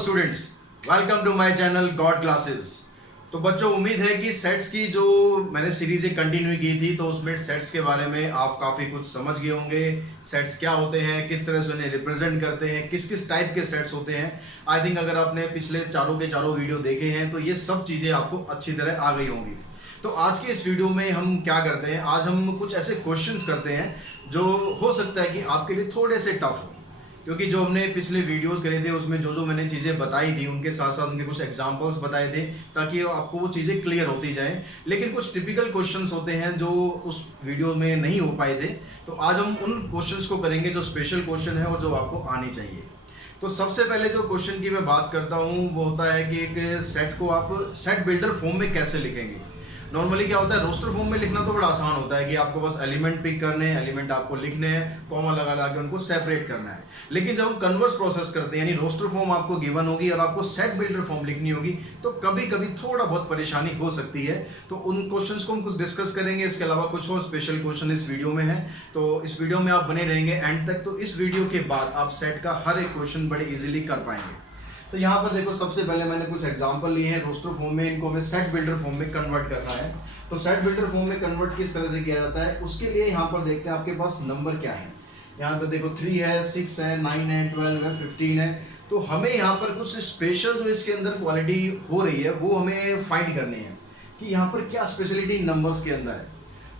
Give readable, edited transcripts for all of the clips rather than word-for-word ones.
Students, welcome to my channel God Classes. तो बच्चों, उम्मीद है कि सेट्स की जो मैंने सीरीज एक कंटिन्यू की थी तो उसमें सेट्स के बारे में आप काफ़ी कुछ समझ गए होंगे। सेट्स क्या होते हैं, किस तरह से उन्हें रिप्रेजेंट करते हैं, किस किस टाइप के सेट्स होते हैं। आई थिंक अगर आपने पिछले चारों के चारों वीडियो देखे हैं तो ये सब चीज़ें आपको अच्छी तरह आ गई होंगी। तो आज के इस वीडियो में हम क्या करते हैं, आज हम कुछ ऐसे क्वेश्चंस करते हैं जो हो सकता है कि आपके लिए थोड़े से टफ हो, क्योंकि जो हमने पिछले वीडियोस करे थे उसमें जो जो मैंने चीज़ें बताई थी उनके साथ साथ उनके कुछ एग्जांपल्स बताए थे ताकि आपको वो चीज़ें क्लियर होती जाएं। लेकिन कुछ टिपिकल क्वेश्चंस होते हैं जो उस वीडियो में नहीं हो पाए थे, तो आज हम उन क्वेश्चंस को करेंगे जो स्पेशल क्वेश्चन है और जो आपको आनी चाहिए। तो सबसे पहले जो क्वेश्चन की मैं बात करता हूँ वो होता है कि एक सेट को आप सेट बिल्डर फॉर्म में कैसे लिखेंगे। नॉर्मली क्या होता है, रोस्टर फॉर्म में लिखना तो बड़ा आसान होता है कि आपको बस एलिमेंट पिक करने हैं, एलिमेंट आपको लिखने हैं, कॉमा लगा के उनको सेपरेट करना है। लेकिन जब हम कन्वर्स प्रोसेस करते हैं, यानी रोस्टर फॉर्म आपको गिवन होगी और आपको सेट बिल्डर फॉर्म लिखनी होगी, तो कभी कभी थोड़ा बहुत परेशानी हो सकती है। तो उन क्वेश्चंस को हम कुछ डिस्कस करेंगे। इसके अलावा कुछ और स्पेशल क्वेश्चन इस वीडियो में है, तो इस वीडियो में आप बने रहेंगे एंड तक। तो इस वीडियो के बाद आप सेट का हर एक क्वेश्चन बड़े इजीली कर पाएंगे। तो यहाँ पर देखो, सबसे पहले मैंने कुछ एग्जांपल लिए हैं रोस्टर फॉर्म में, इनको हमें सेट बिल्डर फॉर्म में कन्वर्ट करना है। तो सेट बिल्डर फॉर्म में कन्वर्ट किस तरह से किया जाता है उसके लिए यहाँ पर देखते हैं आपके पास नंबर क्या है। यहाँ पर देखो 3 है, 6 है, 9 है, 12 है, 15 है। तो हमें यहाँ पर कुछ स्पेशल जो इसके अंदर क्वालिटी हो रही है वो हमें फाइंड करनी है कि यहाँ पर क्या स्पेशलिटी नंबर्स के अंदर है।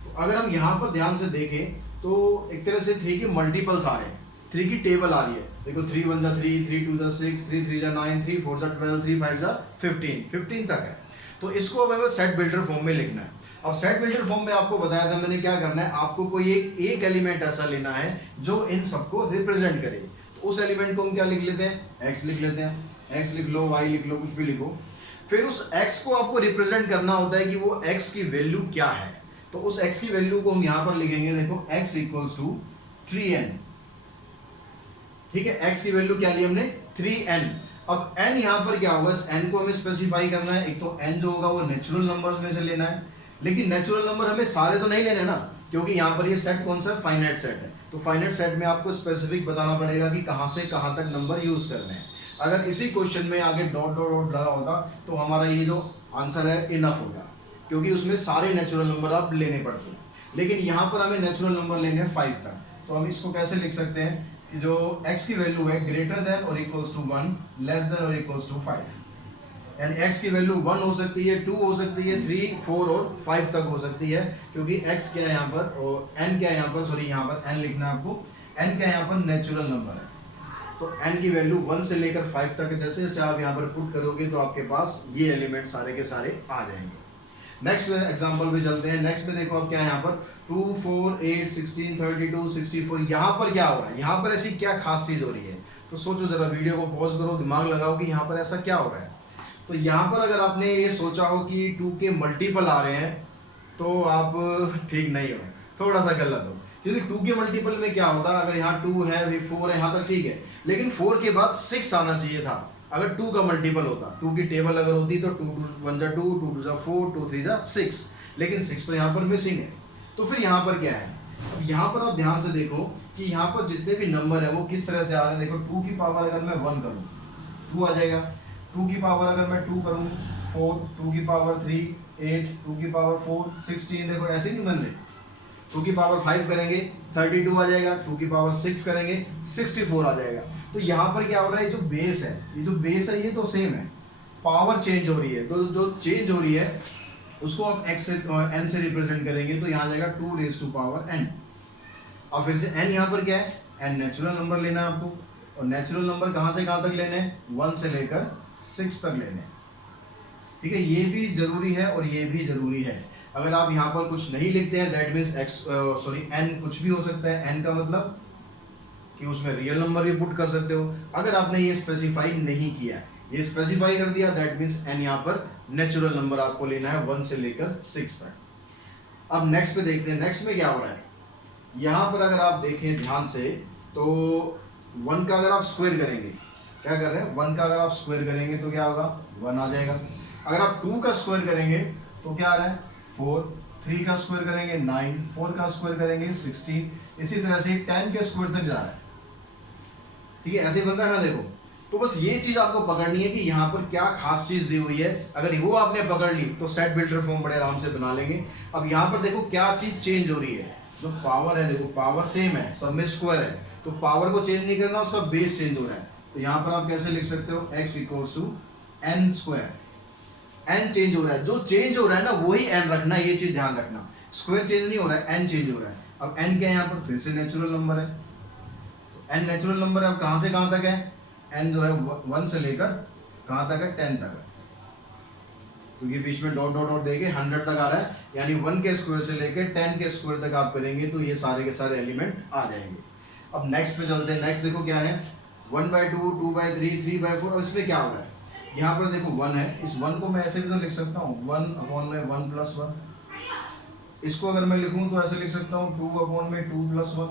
तो अगर हम यहाँ पर ध्यान से देखें तो एक तरह से 3 के मल्टीपल्स आ रहे हैं, 3 की टेबल आ रही है। देखो 3 1 जा 3, 3 2 जा 6, 3 3 जा 9, 3 4 जा 12, 3 5 जा 15 तक है। तो इसको हमें सेट बिल्डर फॉर्म में लिखना है। अब सेट बिल्डर फॉर्म में आपको बताया था मैंने क्या करना है, आपको कोई एक एलिमेंट ऐसा लेना है जो इन सबको रिप्रेजेंट करे। तो उस एलिमेंट को हम क्या लिख लेते हैं, x लिख लेते हैं। x लिख लो, y लिख लो, कुछ भी लिखो। फिर उस x को आपको रिप्रेजेंट करना होता है कि वो x की वैल्यू क्या है। तो उस x की वैल्यू को हम यहां पर लिखेंगे, देखो x इक्वल्स टू 3n। ठीक है, x की वैल्यू क्या ली हमने, 3n। अब n यहां पर क्या होगा, इस n को हमें स्पेसिफाई करना है। एक तो n जो होगा वो नेचुरल नंबर्स में से लेना है, लेकिन नेचुरल नंबर हमें सारे तो नहीं लेने ना, क्योंकि यहाँ पर ये सेट कौन सा फाइनाइट सेट है। तो फाइनाइट सेट में आपको स्पेसिफिक बताना पड़ेगा कि कहाँ से कहाँ तक नंबर यूज करने हैं। अगर इसी क्वेश्चन में आगे डॉट डॉट डॉट लगा होता तो हमारा ये जो आंसर है इनफ होगा, क्योंकि उसमें सारे नेचुरल नंबर आप लेने पड़ते हैं। लेकिन यहाँ पर हमें नेचुरल नंबर लेने हैं 5 तक। तो हम इसको कैसे लिख सकते हैं कि जो x की वैल्यू है ग्रेटर देन और इक्वल्स टू 1, लेस देन और इक्वल्स टू 5। यानी x की वैल्यू 1 हो सकती है, 2 हो सकती है, 3, 4 और 5 तक हो सकती है, क्योंकि x क्या है यहाँ पर और n क्या है यहाँ पर, सॉरी यहाँ पर n लिखना है आपको। n क्या है यहाँ पर, नेचुरल नंबर है। तो n की वैल्यू 1 से लेकर 5 तक जैसे जैसे आप यहाँ पर पुट करोगे तो आपके पास ये एलिमेंट सारे के सारे आ जाएंगे। नेक्स्ट एग्जांपल पे चलते हैं। नेक्स्ट में देखो अब क्या है यहाँ पर 2 4 8 16 32 64। यहाँ पर क्या हो रहा है, यहाँ पर ऐसी क्या खास चीज हो रही है। तो सोचो जरा, वीडियो को पॉज करो, दिमाग लगाओ कि यहाँ पर ऐसा क्या हो रहा है। तो यहाँ पर अगर आपने ये सोचा हो कि 2 के मल्टीपल आ रहे हैं तो आप ठीक नहीं हो, थोड़ा सा गलत हो। क्योंकि 2 के मल्टीपल में क्या होता है, अगर यहाँ 2 है, 4 है, यहाँ तक ठीक है, लेकिन 4 के बाद 6 आना चाहिए था अगर 2 का मल्टीपल होता। 2 की टेबल अगर होती तो 2 2 1 जा 2, 2 2 जा 4, 2 3 जा 6, लेकिन 6 तो यहाँ पर मिसिंग है। तो फिर यहाँ पर क्या है, अब यहाँ पर आप ध्यान से देखो कि यहाँ पर जितने भी नंबर है वो किस तरह से आ रहे हैं। देखो 2 की पावर अगर मैं 1 करूँ 2 आ जाएगा, 2 की पावर अगर मैं 2 करूँ 4, 2 की पावर 3 8, 2 की पावर 4 16। देखो ऐसे नहीं बन रहे। 2 की पावर 5 करेंगे 32 आ जाएगा, 2 की पावर 6 करेंगे 64 आ जाएगा। तो यहाँ पर क्या हो रहा है, जो बेस है, ये जो बेस है ये तो सेम है, पावर चेंज हो रही है। तो जो चेंज हो रही है उसको आप x से n से रिप्रेजेंट करेंगे तो यहाँ आ जाएगा 2 रेज़ टू पावर n। और फिर से n यहाँ पर क्या है, n नेचुरल नंबर लेना है आपको, और नेचुरल नंबर कहाँ से कहाँ तक लेने हैं, 1 से लेकर 6 तक लेने हैं। ठीक है, ये भी जरूरी है और ये भी जरूरी है। अगर आप यहाँ पर कुछ नहीं लिखते हैं दैट मीन्स n कुछ भी हो सकता है। n का मतलब कि उसमें रियल नंबर भी पुट कर सकते हो। अगर आपने ये स्पेसिफाई नहीं किया है, ये स्पेसिफाई कर दिया दैट मीन्स n यहाँ पर नेचुरल नंबर आपको लेना है 1 से लेकर 6 तक। अब नेक्स्ट पे देखते हैं, नेक्स्ट में क्या हो रहा है। यहाँ पर अगर आप देखें ध्यान से तो 1 का अगर आप स्क्वायर करेंगे, क्या कर रहे हैं, 1 का अगर आप स्क्वायर करेंगे तो क्या होगा, 1 आ जाएगा। अगर आप 2 का स्क्वायर करेंगे तो क्या आ रहा है, 4, 3 का स्क्वायर करेंगे 9, 4 का स्क्वायर करेंगे 16, इसी तरह से 10 के स्क्वायर तक जा रहा है। ठीक है, ऐसे बन रहा है ना। देखो तो बस ये चीज आपको पकड़नी है कि यहाँ पर क्या खास चीज दी हुई है। अगर वो आपने पकड़ ली तो सेट बिल्डर फॉर्म बड़े आराम से बना लेंगे। अब यहाँ पर देखो क्या चीज चेंज हो रही है, जो पावर है, देखो पावर सेम है, सब में स्क्वायर है, तो पावर को चेंज नहीं करना, उसका बेस चेंज हो रहा है। तो यहाँ पर आप कैसे लिख सकते हो, x equals to n square, n change हो रहा है, जो चेंज हो रहा है ना वही एन रखना, ये चीज ध्यान रखना, स्क्वायर चेंज नहीं हो रहा है, एन चेंज हो रहा है। अब एन क्या है यहाँ पर, फिर से नेचुरल नंबर है, तो एन नेचुरल नंबर है। अब कहाँ से कहाँ तक है, एन जो है 1 से लेकर कहाँ तक है, 10 तक है, क्योंकि बीच में डॉट डॉट डॉट देके 100 तक आ रहा है, यानी 1 के स्क्वायर से लेकर 10 के स्क्वायर तक आप करेंगे तो ये सारे के सारे एलिमेंट आ जाएंगे। अब नेक्स्ट पे चलते हैं। नेक्स्ट देखो क्या है, 1/2, 2/3, 3/4। अब इसमें क्या हो रहा है, यहाँ पर देखो 1 है, इस 1 को मैं ऐसे भी तो लिख सकता हूँ 1/1 + 1। इसको अगर मैं लिखूँ तो ऐसे लिख सकता हूँ 2/2 + 1।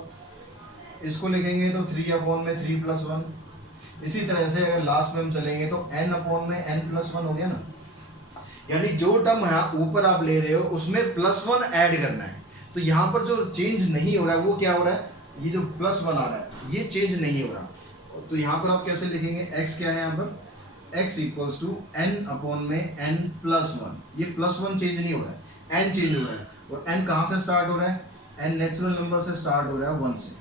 इसको लिखेंगे तो 3/3 + 1। इसी तरह से अगर लास्ट में हम चलेंगे तो n/n + 1 हो गया ना, यानी जो टर्म है ऊपर आप ले रहे हो उसमें +1 ऐड करना है। तो यहाँ पर जो चेंज नहीं हो रहा है वो क्या हो रहा है, ये जो +1 आ रहा है ये चेंज नहीं हो रहा। तो यहाँ पर आप कैसे लिखेंगे, x क्या है यहाँ पर, x इक्वल्स टू n/n + 1। ये +1 चेंज नहीं हो रहा है, n चेंज हो रहा है। और n कहाँ से स्टार्ट हो रहा है, n नेचुरल नंबर से स्टार्ट हो रहा है 1 से।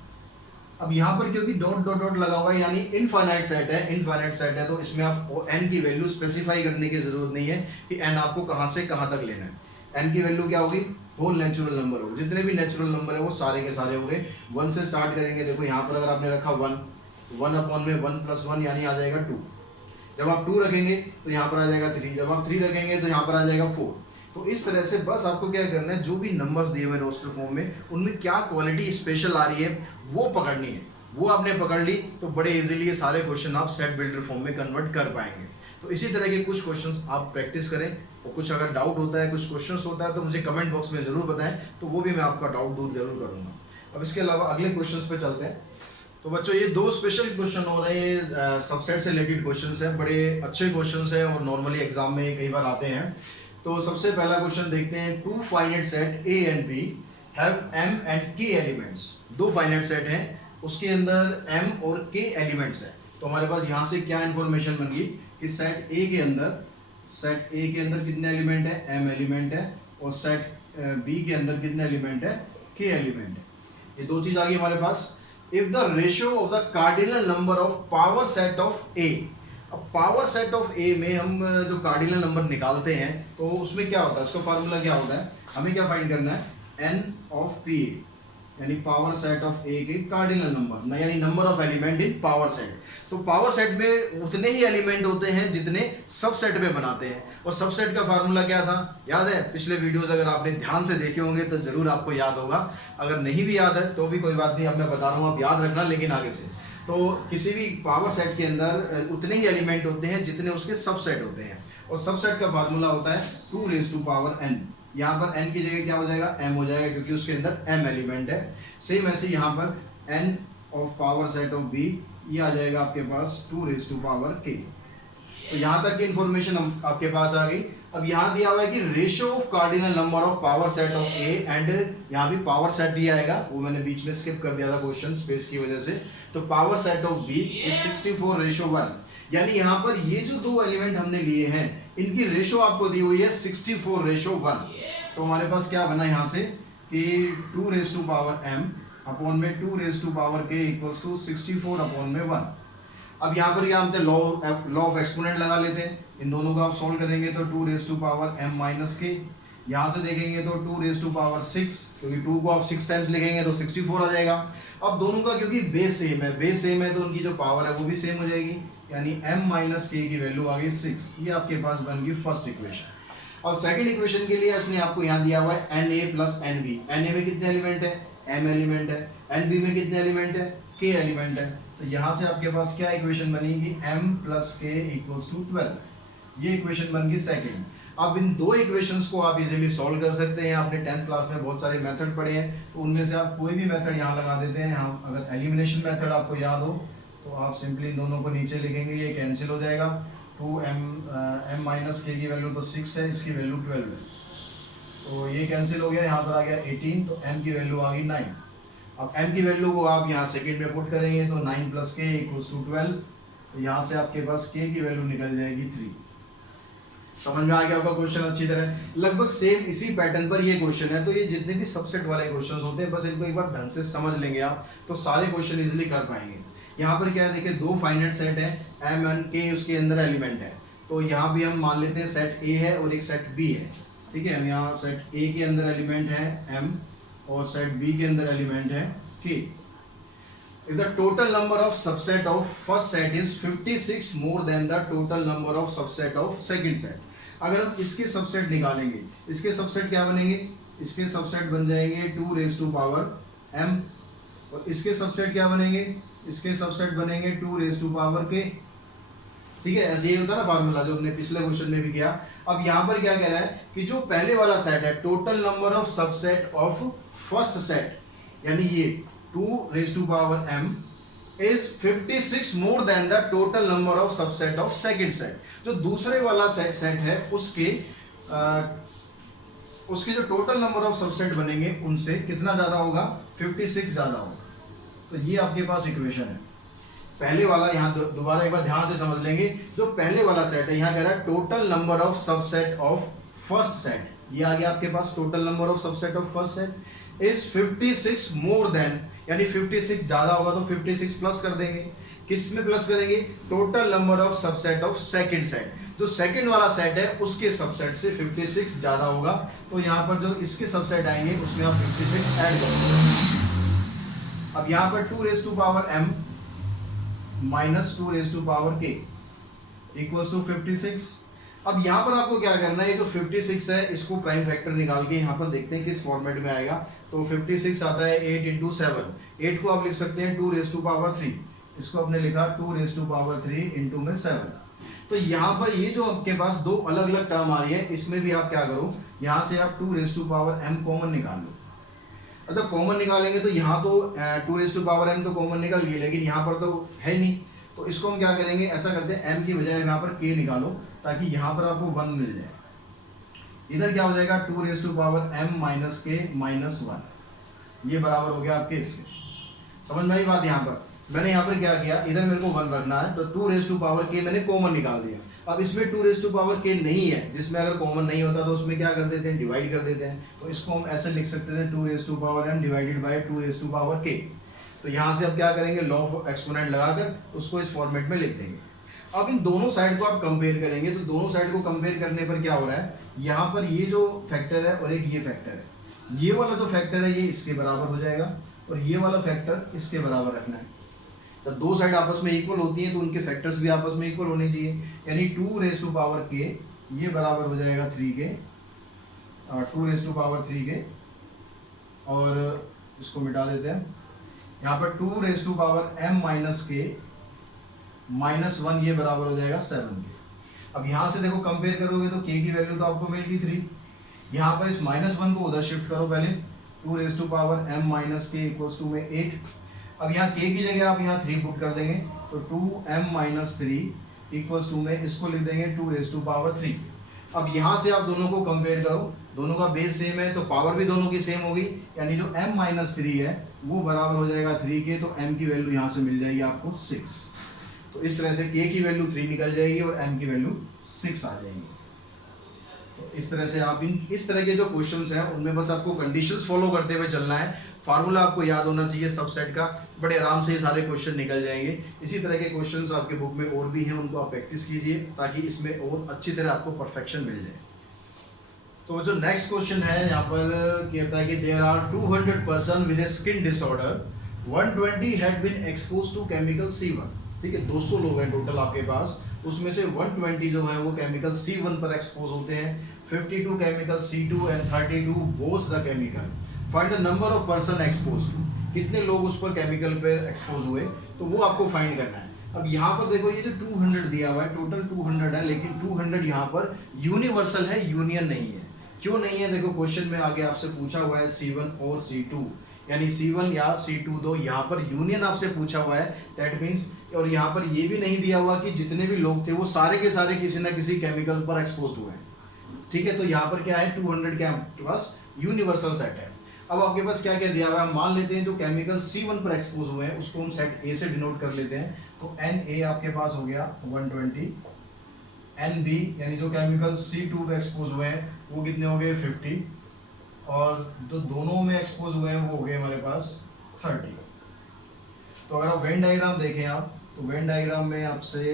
अब यहाँ पर क्योंकि डॉट डॉट डॉट लगा हुआ है यानी इनफाइनाइट सेट है, इनफाइनाइट सेट है, तो इसमें आप n की वैल्यू स्पेसिफाई करने की जरूरत नहीं है कि n आपको कहाँ से कहाँ तक लेना है। n की वैल्यू क्या होगी, होल नेचुरल नंबर होगी, जितने भी नेचुरल नंबर है वो सारे के सारे हो गए। 1 से स्टार्ट करेंगे, देखो यहाँ पर अगर आपने रखा 1/1 + 1 यानी आ जाएगा 2। जब आप 2 रखेंगे तो यहाँ पर आ जाएगा 3, जब आप 3 रखेंगे तो यहाँ पर आ जाएगा 4। तो इस तरह से बस आपको क्या करना है, जो भी नंबर्स दिए हुए रोस्टर फॉर्म में उनमें क्या क्वालिटी स्पेशल आ रही है वो पकड़नी है। वो आपने पकड़ ली तो बड़े इजीली ये सारे क्वेश्चन आप सेट बिल्डर फॉर्म में कन्वर्ट कर पाएंगे। तो इसी तरह के कुछ क्वेश्चंस आप प्रैक्टिस करें, और कुछ अगर डाउट होता है, कुछ क्वेश्चंस होता है तो मुझे कमेंट बॉक्स में जरूर बताएं, तो वो भी मैं आपका डाउट दूर जरूर करूंगा। अब इसके अलावा अगले क्वेश्चंस पे चलते हैं। तो बच्चों ये 2 स्पेशल क्वेश्चन हो रहे हैं, सबसेट से रिलेटेड क्वेश्चंस हैं, बड़े अच्छे क्वेश्चंस हैं और नॉर्मली एग्जाम में कई बार आते हैं। तो सबसे पहला क्वेश्चन देखते हैं, 2 finite set A and B have M and K elements. 2 finite set हैं, उसके अंदर M और K एलिमेंट्स हैं। तो हमारे पास यहाँ से क्या इन्फॉर्मेशन बन गई कि सेट A के अंदर कितने एलिमेंट है, M एलिमेंट है, और सेट B के अंदर कितने एलिमेंट है, K एलिमेंट है। ये 2 चीज आ गई हमारे पास। If the ratio of the cardinal number of power set of A, अब पावर सेट ऑफ A में हम जो कार्डिनल नंबर निकालते हैं तो उसमें क्या होता है, उसका फार्मूला क्या होता है, हमें क्या फाइंड करना है, n ऑफ P, यानी पावर सेट ऑफ A के कार्डिनल नंबर, यानी number of element in power set. तो पावर सेट में उतने ही एलिमेंट होते हैं जितने सबसेट में बनाते हैं, और सबसेट का फार्मूला क्या था, याद है, पिछले वीडियोस अगर आपने ध्यान से देखे होंगे तो जरूर आपको याद होगा, अगर नहीं भी याद है तो भी कोई बात नहीं, अब मैं बता रहा हूँ, आप याद रखना लेकिन आगे से। तो किसी भी पावर सेट के अंदर उतने ही एलिमेंट होते हैं जितने उसके सबसेट होते हैं, और सबसेट का फार्मूला होता है 2⁻n। यहाँ पर n की जगह क्या हो जाएगा, m हो जाएगा, क्योंकि उसके अंदर m एलिमेंट है। सेम ऐसे यहाँ पर n of power set of B, ये आ जाएगा आपके पास 2⁻k। तो यहाँ तक की इंफॉर्मेशन आपके पास आ गई। अब यहाँ दिया हुआ है कि ratio of cardinal number of power set of A, and यहाँ भी पावर सेट ही आएगा, वो मैंने बीच में स्किप कर दिया था क्वेश्चन स्पेस की वजह से। तो power set of B is 64:1, यानी यहाँ पर ये जो 2 एलिमेंट हमने लिए हैं इनकी रेशो आपको दी हुई है 64:1। तो हमारे पास क्या बना यहाँ से कि 2⁻m अपॉन में 2⁻k इक्वल्स टू 64/1। अब यहाँ पर क्या हम लॉ ऑफ एक्सपोनेंट लगा लेते हैं, इन दोनों को आप सॉल्व करेंगे तो 2⁻m - k, यहाँ से देखेंगे तो 2⁻6, क्योंकि 2 को आप 6 टाइम्स लिखेंगे तो 64 आ जाएगा। अब दोनों का क्योंकि बेस सेम है तो उनकी जो पावर है वो भी सेम हो जाएगी, यानी m - k की वैल्यू आ गई 6। ये आपके पास बन गई फर्स्ट इक्वेशन। और सेकंड इक्वेशन के लिए इसने आपको यहाँ दिया हुआ है Na + Nb। Na में कितने एलिमेंट है, m एलिमेंट है, Nb में कितने एलिमेंट है, k एलिमेंट है। तो यहाँ से आपके पास क्या इक्वेशन बनेगी, m + k = 12। ये इक्वेशन बन गई सेकंड। अब इन 2 इक्वेशंस को आप इजीली सॉल्व कर सकते हैं। आपने 10th क्लास में बहुत सारे मेथड पढ़े हैं, तो उनमें से आप कोई भी मेथड यहाँ लगा देते हैं। यहाँ अगर एलिमिनेशन मेथड आपको याद हो तो आप सिंपली इन दोनों को नीचे लिखेंगे, ये कैंसिल हो जाएगा। 2m - k की वैल्यू तो 6 है, इसकी वैल्यू 12 है, तो ये कैंसिल हो गया, यहाँ पर आ गया 18, तो m की वैल्यू आ गई 9। अब m की वैल्यू को आप यहाँ सेकंड में पुट करेंगे तो 9 + k = 12, तो यहाँ से आपके पास k की वैल्यू निकल जाएगी 3। समझ में आ गया होगा क्वेश्चन अच्छी तरह। लगभग सेम इसी पैटर्न पर ये क्वेश्चन है। तो ये जितने भी सबसेट वाले क्वेश्चन होते हैं बस इनको एक बार ढंग से समझ लेंगे आप तो सारे क्वेश्चन इजीली कर पाएंगे। यहाँ पर क्या है देखिए, दो फाइनाइट सेट है m n k, उसके अंदर एलिमेंट है। तो यहाँ भी हम मान लेते हैं सेट A है और एक सेट B है। ठीक है, हम यहाँ सेट A के अंदर एलिमेंट है m और सेट B के अंदर एलिमेंट है k। If the total number of subset of first set is 56 more than the total number of subset of second set, अगर हम इसके सबसेट निकालेंगे, इसके सबसेट क्या बनेंगे, इसके सबसेट बन जाएंगे 2 रेज़ टू पावर m और इसके सबसेट क्या बनेंगे, इसके सबसेट बनेंगे 2 रेज़ टू पावर k। ठीक है, ऐसे ही होता है ना फार्मूला जो हमने पिछले क्वेश्चन में भी किया। अब यहाँ पर क्या कह रहा है कि जो पहले वाला सेट है, total number of subset of first set, यानी ये 2 raise to power m is 56 more than the total number of subset of second set। जो दूसरे वाला सेट है उसके जो टोटल नंबर ऑफ सबसेट बनेंगे उनसे कितना ज्यादा होगा, 56 ज्यादा होगा। तो ये आपके पास इक्वेशन है। पहले वाला यहाँ दोबारा एक बार ध्यान से समझ लेंगे। जो पहले वाला सेट है, यहाँ कह रहा है total number of subset of first set, ये आ गया आपके पास total number of subset of first set is 56 more than, यानी 56 ज्यादा होगा तो 56 प्लस कर देंगे। किस में प्लस करेंगे, total number of subset of second set, जो सेकंड वाला सेट है उसके सबसेट से 56 ज्यादा होगा। तो यहाँ पर जो इसके सबसेट आएंगे उसमें आप 56 ऐड करोगे। अब यहाँ पर 2 raise to power m minus 2 raise to power k equals to 56। अब यहाँ पर आपको क्या करना है, ये जो 56 है इसको प्राइम फैक्टर निकाल के यहाँ पर देखते हैं किस फॉर्मेट में आएगा। तो 56 आता है 8 इंटू 7, 8 को आप लिख सकते हैं 2 रेज़ टू पावर 3, इसको आपने लिखा 2 रेज़ टू पावर 3 इंटू में 7। तो यहाँ पर ये जो आपके पास दो अलग अलग टर्म आ रही है, इसमें भी आप क्या करो, यहाँ से आप 2 raise to power m common निकाल लो। मतलब कॉमन निकालेंगे तो यहाँ तो 2 रेज़ टू पावर m तो कॉमन निकल गई, लेकिन यहाँ पर तो है नहीं। तो इसको हम क्या करेंगे, ऐसा करते हैं m की बजाय यहाँ पर k निकालो ताकि यहाँ पर आपको 1 मिल जाए। इधर क्या हो जाएगा 2 raise to power m minus k minus 1, ये बराबर हो गया आपके इसके। समझ में आई बात। यहाँ पर मैंने यहाँ पर क्या किया, इधर मेरे को 1 रखना है तो 2 रेज़ टू पावर k मैंने कॉमन निकाल दिया। अब इसमें 2 रेज़ टू पावर k नहीं है, जिसमें अगर कॉमन नहीं होता तो उसमें क्या कर देते हैं, डिवाइड कर देते हैं। तो इसको हम ऐसे लिख सकते थे 2 raise to power m divided by 2 raise to power k। तो यहाँ से अब क्या करेंगे, लॉ ऑफ एक्सपोनेंट लगाकर उसको इस फॉर्मेट में लिख देंगे। अब इन दोनों साइड को आप कंपेयर करेंगे तो दोनों साइड को कंपेयर करने पर क्या हो रहा है, यहाँ पर ये जो फैक्टर है और एक ये फैक्टर है, ये वाला जो फैक्टर है ये इसके बराबर हो जाएगा और ये वाला फैक्टर इसके बराबर रखना है। तो दो साइड आपस में इक्वल होती हैं तो उनके फैक्टर्स भी आपस में इक्वल होने चाहिए, यानी 2 रेज़ टू पावर k ये बराबर हो जाएगा 3k, 2 raise to power 3k, और इसको मिटा देते हैं। यहाँ पर 2 raise to power m minus k minus 1 ये बराबर हो जाएगा 7k। अब यहाँ से देखो कंपेयर करोगे तो k की वैल्यू तो आपको मिल गई 3। यहाँ पर इस माइनस 1 को उधर शिफ्ट करो पहले, 2 raise to power m minus k equals to में 8। अब यहाँ k की जगह आप यहाँ 3 पुट कर देंगे तो 2m माइनस 3 इक्वल्स टू में इसको लिख देंगे 2 रेज़ टू पावर 3। अब यहाँ से आप दोनों को कंपेयर करो, दोनों का बेस सेम है तो पावर भी दोनों की सेम होगी, यानी जो m माइनस 3 है वो बराबर हो जाएगा 3k। तो m की वैल्यू यहाँ से मिल जाएगी आपको 6। तो इस तरह से k की वैल्यू 3 निकल जाएगी और m की वैल्यू 6 आ जाएगी। तो इस तरह से आप इस तरह के जो क्वेश्चंस हैं उनमें बस आपको कंडीशंस फॉलो करते हुए चलना है। फार्मूला आपको याद होना चाहिए सबसेट का, बड़े आराम से ये सारे क्वेश्चन निकल जाएंगे। इसी तरह के क्वेश्चंस आपके बुक में और भी हैं, उनको आप प्रैक्टिस कीजिए ताकि इसमें और अच्छी तरह आपको परफेक्शन मिल जाए। तो जो नेक्स्ट क्वेश्चन है यहाँ पर कहता है कि there are 200 person with a skin disorder, 120 had been expose to chemical C1। ठीक है, 200 लोग हैं टोटल आपके पास, उसमें से 120 जो है वो केमिकल C1 पर एक्सपोज होते हैं, 52 chemical C2 and 32 both the chemical. Find the number of person expose to, कितने लोग उस पर केमिकल पे एक्सपोज हुए, तो वो आपको फाइंड करना है। अब यहाँ पर देखो ये जो 200 दिया हुआ है, टोटल 200 है, लेकिन 200 यहाँ पर यूनिवर्सल है, यूनियन नहीं है। क्यों नहीं है, देखो क्वेश्चन में आगे आपसे पूछा हुआ है C1 और C2, यानी C1 या C2 दो, यहाँ पर यूनियन आपसे पूछा हुआ है, दैट मीन्स। और यहाँ पर ये भी नहीं दिया हुआ कि जितने भी लोग थे वो सारे के सारे किसी ना किसी केमिकल पर एक्सपोज हुए हैं। ठीक है, तो यहाँ पर क्या है 200 के पास यूनिवर्सल सेट है। अब आपके पास क्या क्या दिया हुआ है, मान लेते हैं जो केमिकल C1 पर एक्सपोज हुए हैं उसको हम सेट ए से डिनोट कर लेते हैं। तो Na आपके पास हो गया 120, Nb यानी जो केमिकल C2 पे एक्सपोज हुए हैं वो कितने हो गए 50, और जो दोनों में एक्सपोज हुए हैं वो हो गए हमारे पास 30। तो अगर आप वेन डायग्राम देखें आप, तो वेन डायग्राम में आपसे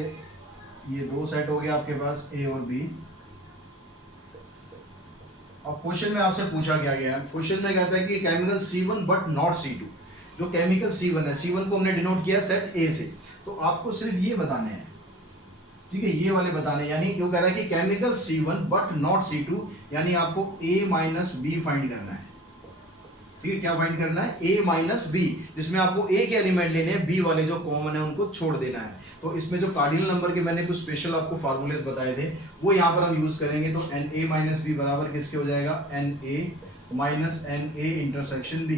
ये दो सेट हो गया आपके पास ए और बी। और क्वेश्चन में आपसे पूछा क्या गया है, क्वेश्चन में कहता है कि chemical C1 but not C2। जो केमिकल C1 है, C1 को हमने डिनोट किया सेट ए से, तो आपको सिर्फ ये बताने हैं, ठीक है, ये वाले बताने, यानी जो कह रहा है कि chemical C1 but not C2, यानी आपको A माइनस बी फाइंड करना है। ठीक है, क्या फाइंड करना है, A माइनस बी, जिसमें आपको A के एलिमेंट लेने हैं, B वाले जो कॉमन है उनको छोड़ देना है। तो इसमें जो कार्डिनल नंबर के मैंने कुछ स्पेशल आपको फार्मूलेस बताए थे वो यहाँ पर हम यूज करेंगे। तो Na माइनस बी बराबर किसके हो जाएगा, Na minus Na intersection B.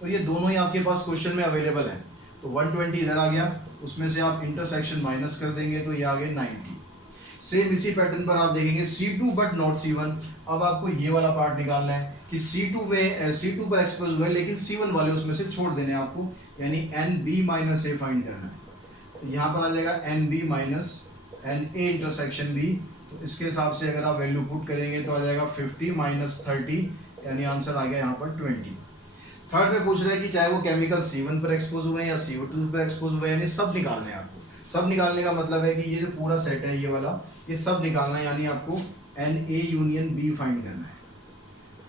तो ये दोनों ही आपके पास क्वेश्चन में अवेलेबल है। तो 120 इधर आ गया, उसमें से आप इंटरसेक्शन माइनस कर देंगे तो ये आ गए 90। सेम इसी पैटर्न पर आप देखेंगे C2 बट नॉट C1। अब आपको ये वाला पार्ट निकालना है कि C2 पर एक्सपोज हुआ है लेकिन C1 वाले उसमें से छोड़ देने हैं आपको, यानी NB माइनस A फाइंड करना है। तो यहाँ पर आ जाएगा NB minus NA intersection B। तो इसके हिसाब से अगर आप वैल्यू पुट करेंगे तो आ जाएगा 50 माइनस 30, यानी आंसर आ गया यहाँ पर 20। थर्ड में पूछ रहा है कि चाहे वो केमिकल C1 पर एक्सपोज हुए हैं या CO2 पर एक्सपोज हुए हैं, यानी सब निकालने हैं आपको। सब निकालने का मतलब है कि ये जो पूरा सेट है ये वाला, ये सब निकालना है, यानी आपको Na यूनियन B फाइंड करना है।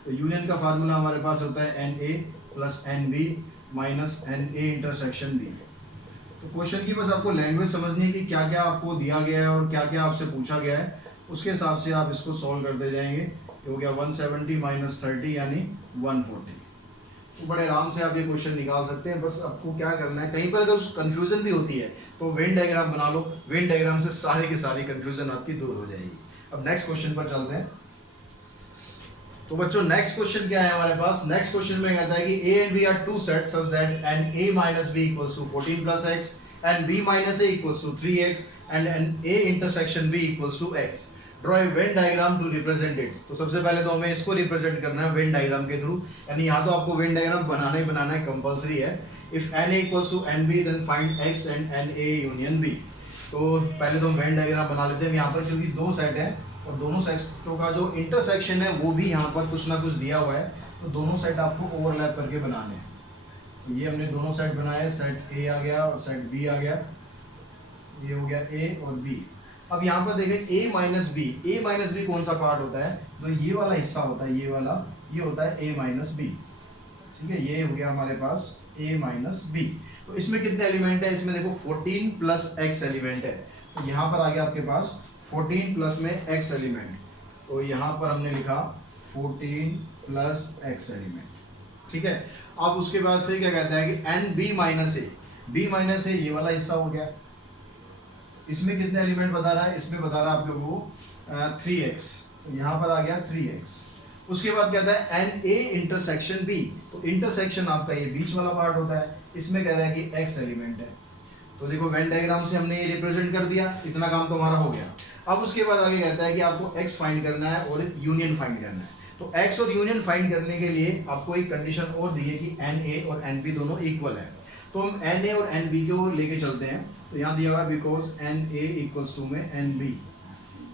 तो यूनियन का फार्मूला हमारे पास होता है Na plus NB minus Na intersection B। तो क्वेश्चन की बस आपको लैंग्वेज समझनी है कि क्या क्या आपको दिया गया है और क्या क्या आपसे पूछा गया है, उसके हिसाब से आप इसको सॉल्व करते जाएंगे। हो गया 170 माइनस 30 यानी 140। तो बड़े आराम से आप ये क्वेश्चन निकाल सकते हैं। बस आपको क्या करना है, कहीं पर अगर कंफ्यूजन भी होती है तो वेन डायग्राम बना लो, वेन डायग्राम से सारी की सारी कंफ्यूजन आपकी दूर हो जाएगी। अब नेक्स्ट क्वेश्चन पर चलते हैं। तो बच्चों नेक्स्ट क्वेश्चन क्या है हमारे पास, नेक्स्ट क्वेश्चन में कहता है कि A and B are two sets such that and A minus B equals to 14 plus x and B minus A equals to 3x and A intersection B equals to x. Draw a Venn diagram to represent it. तो सबसे पहले तो हमें इसको represent करना है Venn diagram के through, यानी यहाँ तो आपको वेन डायग्राम बनाना ही बनाना है, कंपलसरी है। If NA equals to NB then find x and NA union B. तो पहले तो हम वेन डायग्राम बना लेते हैं। यहाँ पर क्योंकि दो सेट है और दोनों सेटों का जो इंटरसेक्शन है वो भी यहाँ पर कुछ ना कुछ दिया हुआ है, तो दोनों सेट आपको ओवरलैप करके बनाने हैं। तो ये हमने दोनों सेट बनाए, सेट A आ गया और सेट B आ गया, ये हो गया A और B। अब यहाँ पर देखें A माइनस बी कौन सा पार्ट होता है, तो ये वाला हिस्सा होता है, ये वाला, ये होता है A माइनस बी। ठीक है, ये हो गया हमारे पास A माइनस बी। तो इसमें कितने एलिमेंट है, इसमें देखो 14 प्लस x एलिमेंट है। तो यहाँ पर आ गया आपके पास 14 प्लस में x एलिमेंट, तो यहाँ पर हमने लिखा 14 प्लस x एलिमेंट। ठीक है, अब उसके बाद फिर क्या कहता है कि NB माइनस A, ये वाला हिस्सा हो गया। इसमें कितने एलिमेंट बता रहा है, इसमें बता रहा है आप लोगों को 3x, तो यहाँ पर आ गया 3x। उसके बाद कहता है NA इंटरसेक्शन B, तो इंटरसेक्शन आपका ये बीच वाला पार्ट होता है, इसमें कह रहा है कि x एलिमेंट है। तो देखो वेन डायग्राम से हमने ये रिप्रेजेंट कर दिया, इतना काम तो हमारा हो गया। अब उसके बाद आगे कहता है कि आपको x फाइंड करना है और यूनियन फाइंड करना है। तो x और यूनियन फाइंड करने के लिए आपको एक कंडीशन और दी है कि NA और NB दोनों इक्वल है। तो हम NA और NB को लेके चलते हैं। तो यहाँ दिया हुआ बिकॉज NA इक्वल्स टू में NB,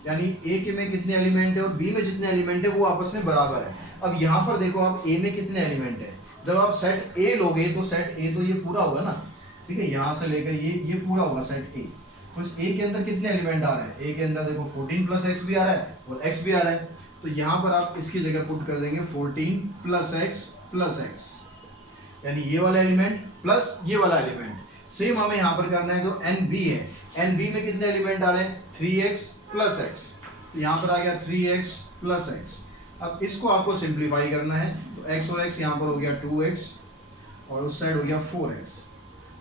यानी A के में कितने एलिमेंट है और B में जितने एलिमेंट है वो आपस में बराबर है। अब यहाँ पर देखो आप A में कितने एलिमेंट है, जब आप सेट A लोगे तो सेट A तो ये पूरा होगा ना, ठीक है, यहाँ से लेकर ये पूरा होगा सेट A। तो इस A के अंदर कितने एलिमेंट आ रहे हैं, A के अंदर देखो 14 प्लस x भी आ रहा है और x भी आ रहा है। तो यहाँ पर आप इसकी जगह पुट कर देंगे 14 प्लस x, यानी ये वाला एलिमेंट प्लस ये वाला एलिमेंट। सेम हमें यहाँ पर करना है जो NB है, NB में कितने एलिमेंट आ रहे हैं 3x प्लस x, तो यहाँ पर आ गया 3x प्लस x। अब इसको आपको सिंप्लीफाई करना है, तो x और x यहाँ पर हो गया 2x और उस साइड हो गया 4x।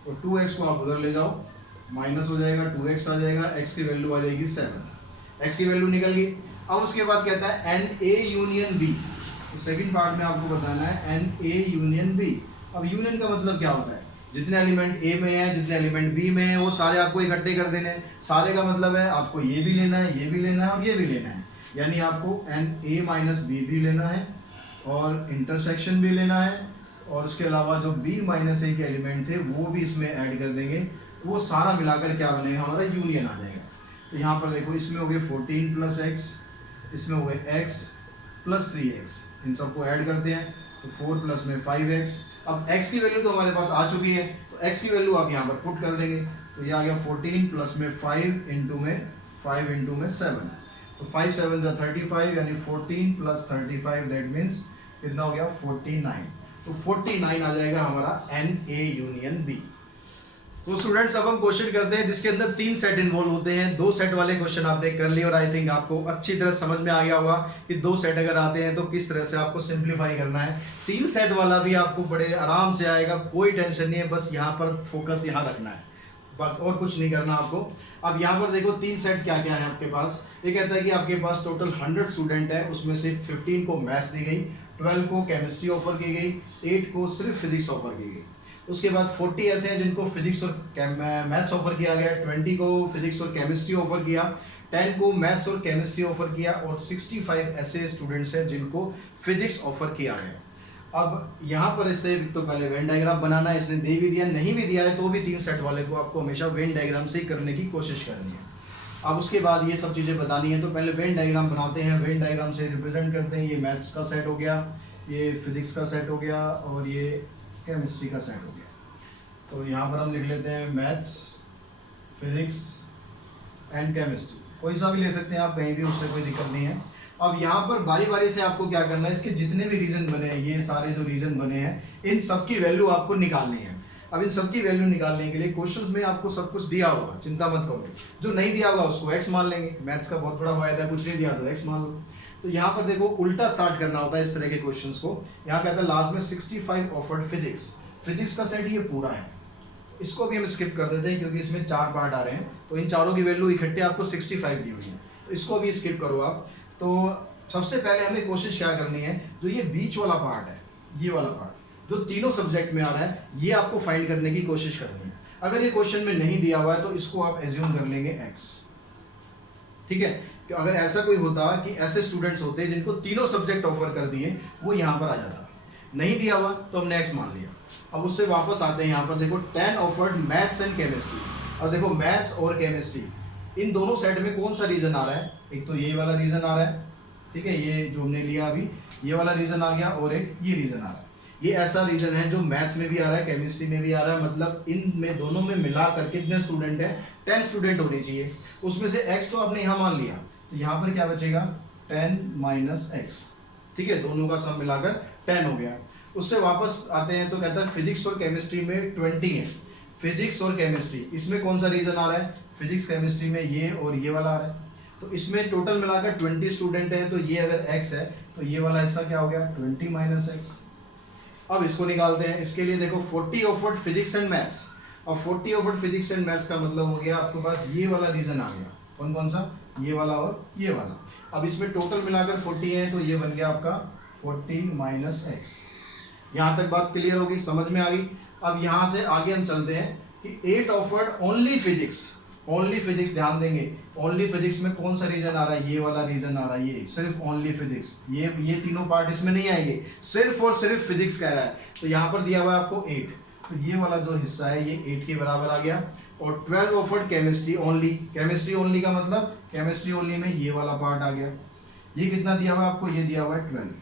तो 2x को आप उधर ले जाओ, माइनस हो जाएगा, 2x आ जाएगा, x की वैल्यू आ जाएगी 7, x की वैल्यू निकल गई। अब उसके बाद कहता है NA यूनियन B, तो सेकंड पार्ट में आपको बताना है NA यूनियन B। अब यूनियन का मतलब क्या होता है, जितने एलिमेंट A में है, जितने एलिमेंट B में है, वो सारे आपको इकट्ठे कर देने हैं। सारे का मतलब है आपको ये भी लेना है, ये भी लेना है और ये भी लेना है, यानी आपको NA माइनस B भी लेना है और इंटरसेक्शन भी लेना है और उसके अलावा जो b माइनस ए के एलिमेंट थे वो भी इसमें ऐड कर देंगे, वो सारा मिलाकर क्या बनेगा हमारा यूनियन आ जाएगा। तो यहाँ पर देखो इसमें हो गए 14 प्लस एक्स, इसमें हो गए x प्लस 3x, इन सबको ऐड करते हैं तो 4 प्लस में 5x। अब x की वैल्यू तो हमारे पास आ चुकी है, तो x की वैल्यू आप यहाँ पर पुट कर देंगे, तो ये आ गया 14 प्लस में 5 इंटू में 7, तो 5 7 जा 35, यानी 14 प्लस 35 दैट मीन्स कितना हो गया 49, तो 49 आ जाएगा हमारा एन ए यूनियन बी। तो स्टूडेंट्स अब हम क्वेश्चन करते हैं जिसके अंदर 3 सेट इन्वॉल्व होते हैं। 2 सेट वाले क्वेश्चन आपने कर लिए और आई थिंक आपको अच्छी तरह समझ में आ गया होगा कि 2 सेट अगर आते हैं तो किस तरह से आपको सिंप्लीफाई करना है। 3 सेट वाला भी आपको बड़े आराम से आएगा, कोई टेंशन नहीं है, बस यहाँ पर फोकस यहाँ रखना है, बस और कुछ नहीं करना आपको। अब यहाँ पर देखो 3 सेट क्या क्या है आपके पास। ये कहता है कि आपके पास टोटल 100 स्टूडेंट है, उसमें से 15 को मैथ्स दी गई, 12 को केमिस्ट्री ऑफर की गई, 8 को सिर्फ फिजिक्स ऑफर की गई। उसके बाद 40 ऐसे हैं जिनको फिजिक्स और मैथ्स ऑफर किया गया, 20 को फिजिक्स और केमिस्ट्री ऑफर किया, 10 को मैथ्स और केमिस्ट्री ऑफर किया, और 65 ऐसे स्टूडेंट्स हैं जिनको फिजिक्स ऑफर किया गया। अब यहाँ पर इससे तो पहले वेन डायग्राम बनाना है, इसने दे भी दिया नहीं भी दिया है तो भी 3 सेट वाले को आपको हमेशा वेन डायग्राम से ही करने की कोशिश करनी है। अब उसके बाद ये सब चीज़ें बतानी है, तो पहले वेन डायग्राम बनाते हैं। वेन डायग्राम से रिप्रेजेंट करते हैं, ये मैथ्स का सेट हो गया, ये फिजिक्स का सेट हो गया, और ये केमिस्ट्री का सेट हो गया। तो यहाँ पर हम लिख लेते हैं मैथ्स, फिजिक्स एंड केमिस्ट्री, कोई सा भी ले सकते हैं आप कहीं भी, उससे कोई दिक्कत नहीं है। अब यहाँ पर बारी बारी से आपको क्या करना है, इसके जितने भी रीजन बने हैं, ये सारे जो रीजन बने हैं, इन सब की वैल्यू आपको निकालनी है। अब इन सब की वैल्यू निकालने के लिए क्वेश्चंस में आपको सब कुछ दिया होगा, चिंता मत करो। जो नहीं दिया होगा उसको x मान लेंगे, मैथ्स का बहुत बड़ा फायदा है, कुछ नहीं दिया तो x मान लो। तो यहाँ पर देखो उल्टा स्टार्ट करना होता है इस तरह के क्वेश्चंस को। यहाँ कहता है लास्ट में 65 ऑफर्ड फिजिक्स, फिजिक्स का सेट ये पूरा है, इसको भी हम स्किप कर देते हैं क्योंकि इसमें 4 पार्ट आ रहे हैं, तो इन चारों की वैल्यू इकट्ठे आपको 65 दी हुई है, तो इसको भी स्किप करो आप। तो सबसे पहले हमें कोशिश क्या करनी है, जो ये बीच वाला पार्ट है, ये वाला पार्ट जो तीनों सब्जेक्ट में आ रहा है, ये आपको फाइंड करने की कोशिश करनी है। अगर ये क्वेश्चन में नहीं दिया हुआ है तो इसको आप एज्यूम कर लेंगे x, ठीक है। कि अगर ऐसा कोई होता कि ऐसे स्टूडेंट्स होते जिनको तीनों सब्जेक्ट ऑफर कर दिए, वो यहाँ पर आ जाता, नहीं दिया हुआ तो हमने x मान लिया। अब उससे वापस आते हैं, यहाँ पर देखो 10 ऑफर्ड मैथ्स एंड केमिस्ट्री। अब देखो मैथ्स और केमिस्ट्री इन दोनों सेट में कौन सा रीजन आ रहा है, एक तो ये वाला रीजन आ रहा है, ठीक है, ये जो हमने लिया अभी ये वाला रीजन आ गया, और एक ये रीजन आ रहा है। ये ऐसा रीजन है जो मैथ्स में भी आ रहा है, केमिस्ट्री में भी आ रहा है, मतलब इन में दोनों में मिला कर कितने स्टूडेंट हैं, 10 स्टूडेंट होने चाहिए। उसमें से x तो आपने यहाँ मान लिया, तो यहाँ पर क्या बचेगा 10 माइनस एक्स, ठीक है, दोनों का सम मिलाकर 10 हो गया। उससे वापस आते हैं तो कहता है फिजिक्स और केमिस्ट्री में 20 है, फिजिक्स और केमिस्ट्री इसमें कौन सा रीजन आ रहा है, फिजिक्स केमिस्ट्री में ये और ये वाला आ रहा है, तो इसमें टोटल मिलाकर 20 स्टूडेंट है, तो ये अगर x है तो ये वाला हिस्सा क्या हो गया 20 माइनस एक्स। अब इसको निकालते हैं, इसके लिए देखो 40 ऑफर्ड फिजिक्स एंड मैथ्स, और 40 ऑफर्ड फिजिक्स एंड मैथ्स का मतलब हो गया आपके पास ये वाला रीजन आ गया, कौन कौन सा, ये वाला और ये वाला। अब इसमें टोटल मिलाकर 40 है, तो ये बन गया आपका 40 माइनस एक्स। यहाँ तक बात क्लियर होगी, समझ में आ गई। अब यहाँ से आगे हम चलते हैं कि 8 offered only physics, only physics ध्यान देंगे, ओनली फिजिक्स में कौन सा रीजन आ रहा है, ये वाला रीजन आ रहा है, ये सिर्फ ओनली फिजिक्स, ये तीनों पार्ट इसमें नहीं आएंगे, सिर्फ और सिर्फ फिजिक्स कह रहा है। तो यहाँ पर दिया हुआ है आपको 8, तो ये वाला जो हिस्सा है ये 8 के बराबर आ गया। और 12 offered chemistry only, chemistry only का मतलब केमिस्ट्री ओनली में ये वाला पार्ट आ गया, ये कितना दिया हुआ है आपको, ये दिया हुआ है 12।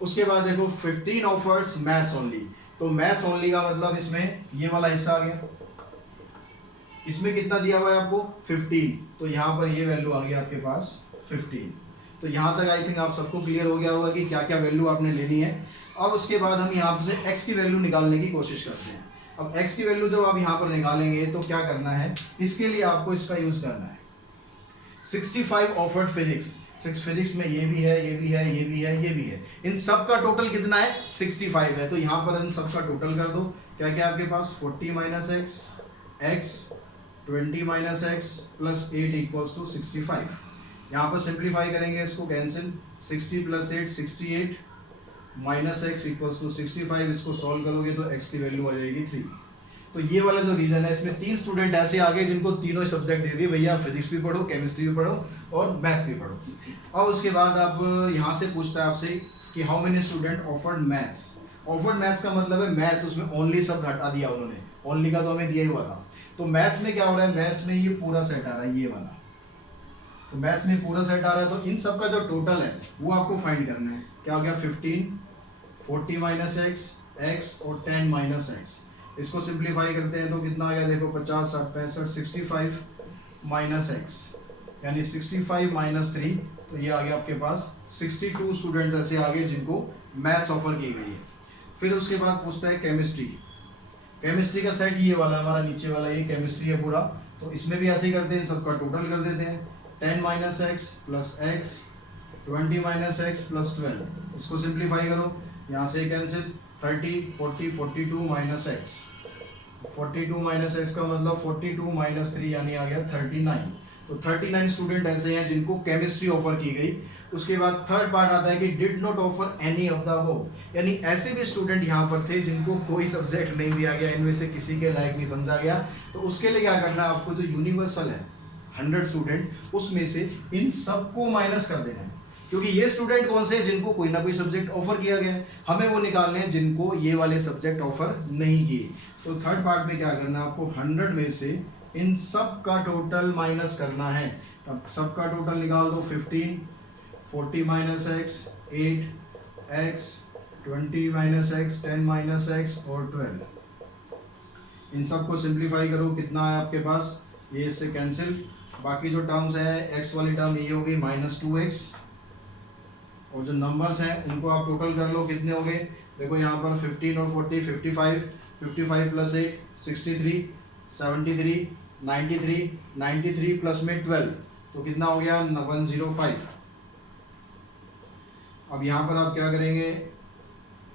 उसके बाद देखो 15 ऑफर्स मैथ्स ओनली, तो मैथ्स ओनली का मतलब इसमें ये वाला हिस्सा आ गया, इसमें कितना दिया हुआ है आपको 15, तो यहाँ पर ये वैल्यू आ गई आपके पास 15। तो यहाँ तक आई थिंक आप सबको क्लियर हो गया होगा कि क्या क्या वैल्यू आपने लेनी है। अब उसके बाद हम यहाँ से x की वैल्यू निकालने की कोशिश करते हैं। अब x की वैल्यू जब आप यहाँ पर निकालेंगे तो क्या करना है, इसके लिए आपको इसका यूज करना है 65 ऑफर्ड फिजिक्स, फिजिक्स में ये भी है, ये भी है, ये भी है, ये भी है, इन सब का टोटल कितना है 65 है। तो यहाँ पर इन सब का टोटल कर दो, क्या क्या आपके पास 40 minus x, x 20 minus x plus 8 equals to 65। यहाँ पर सिंप्लीफाई करेंगे इसको, cancel, 60 plus 8 68 minus x equals to 65, इसको सॉल्व करोगे तो x की वैल्यू आ जाएगी 3। तो ये वाला जो रीजन है इसमें 3 स्टूडेंट ऐसे आ गए जिनको तीनों सब्जेक्ट दे दिए, भैया फिजिक्स भी पढ़ो, केमिस्ट्री भी पढ़ो और मैथ्स भी पढ़ो। और उसके बाद आप यहाँ से पूछता है आपसे कि how many student offered maths, offered maths का मतलब है मैथ्स, उसमें ओनली शब्द हटा दिया उन्होंने, ओनली का तो हमें दिया ही हुआ था। तो मैथ्स में क्या हो रहा है, मैथ्स में ये पूरा सेट आ रहा है, ये वाला, तो मैथ्स में पूरा सेट आ रहा है, तो इन सब का जो टोटल है वो आपको फाइंड करना है। क्या हो गया, 15, 40 माइनस एक्स और 10 माइनस एक्स। इसको सिंप्लीफाई करते हैं तो कितना आ गया, देखो 50, 60, 65, 65 माइनस एक्स, यानी 65 माइनस 3, तो ये आ गया आपके पास 62 स्टूडेंट्स ऐसे आ गए जिनको मैथ्स ऑफर की गई है। फिर उसके बाद पूछता है केमिस्ट्री। केमिस्ट्री का सेट ये वाला हमारा नीचे वाला, ये केमिस्ट्री है पूरा, तो इसमें भी ऐसे ही करते हैं, सबका टोटल कर देते हैं। 10 minus x plus x, 20 minus x plus 12, इसको सिंप्लीफाई करो, यहाँ से cancel, 30, 40, 42 minus x, 42 minus x का मतलब 42 माइनस 3 यानी आ गया 39। तो 39 स्टूडेंट ऐसे हैं जिनको केमिस्ट्री ऑफर की गई। उसके बाद थर्ड पार्ट आता है कि did not offer any of the above, यानी ऐसे भी स्टूडेंट यहाँ पर थे जिनको कोई सब्जेक्ट नहीं दिया गया, इनमें से किसी के लायक नहीं समझा गया। तो उसके लिए क्या करना है आपको, जो यूनिवर्सल है 100 स्टूडेंट, उसमें से इन सबको माइनस कर देना है, क्योंकि ये स्टूडेंट कौन से हैं जिनको कोई ना कोई सब्जेक्ट ऑफर किया गया है, हमें वो निकालने हैं जिनको ये वाले सब्जेक्ट ऑफर नहीं किए। तो थर्ड पार्ट में क्या करना है आपको, 100 में से इन सब का टोटल माइनस करना है। अब सबका टोटल निकाल दो, 15, 40 minus x, 8 x, 20 minus x, 10 minus x और 12। इन सब को सिंप्लीफाई करो, कितना है आपके पास, ये इससे कैंसिल, बाकी जो टर्म्स है एक्स वाली टर्म ये हो गई -2x, और जो नंबर्स हैं उनको आप टोटल कर लो, कितने हो गए, देखो यहाँ पर 15 और 40 55, 55 प्लस 8 63, 73, 93, 93 प्लस में 12, तो कितना हो गया 105। अब यहाँ पर आप क्या करेंगे,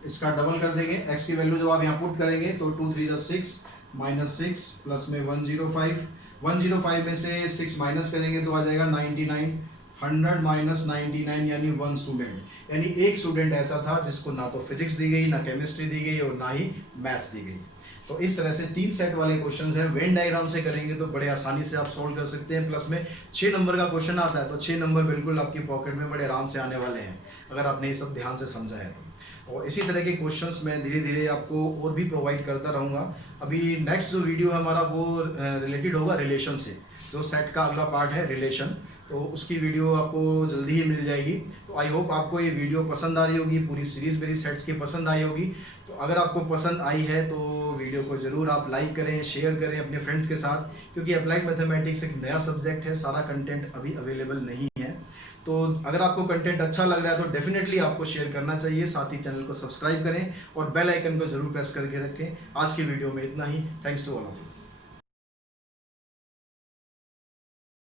इसका डबल कर देंगे, x की वैल्यू जब आप यहाँ पुट करेंगे तो 2 3 6 -6 प्लस में 105, 105 में से 6 माइनस करेंगे तो आ जाएगा 99, 100 माइनस 99 यानी 1 स्टूडेंट, यानी एक स्टूडेंट ऐसा था जिसको ना तो फिजिक्स दी गई, ना केमिस्ट्री दी गई और ना ही मैथ्स दी गई। तो इस तरह से 3 सेट वाले क्वेश्चंस हैं, वेन डायग्राम से करेंगे तो बड़े आसानी से आप सॉल्व कर सकते हैं। प्लस में 6 नंबर का क्वेश्चन आता है, तो 6 नंबर बिल्कुल आपकी पॉकेट में बड़े आराम से आने वाले हैं अगर आपने ये सब ध्यान से समझा है तो। और इसी तरह के क्वेश्चंस मैं धीरे धीरे आपको और भी प्रोवाइड करता रहूँगा। अभी नेक्स्ट जो वीडियो है हमारा वो रिलेटेड होगा रिलेशन से, जो सेट का अगला पार्ट है रिलेशन, तो उसकी वीडियो आपको जल्दी ही मिल जाएगी। तो आई होप आपको ये वीडियो पसंद आ रही होगी, पूरी सीरीज़ मेरी सेट्स की पसंद आई होगी। तो अगर आपको पसंद आई है तो वीडियो को ज़रूर आप लाइक करें, शेयर करें अपने फ्रेंड्स के साथ, क्योंकि अप्लाइड मैथमेटिक्स एक नया सब्जेक्ट है, सारा कंटेंट अभी अवेलेबल नहीं है। तो अगर आपको कंटेंट अच्छा लग रहा है तो डेफिनेटली आपको शेयर करना चाहिए, साथ ही चैनल को सब्सक्राइब करें और बेल आइकन को जरूर प्रेस करके रखें। आज की वीडियो में इतना ही, thanks to all of you.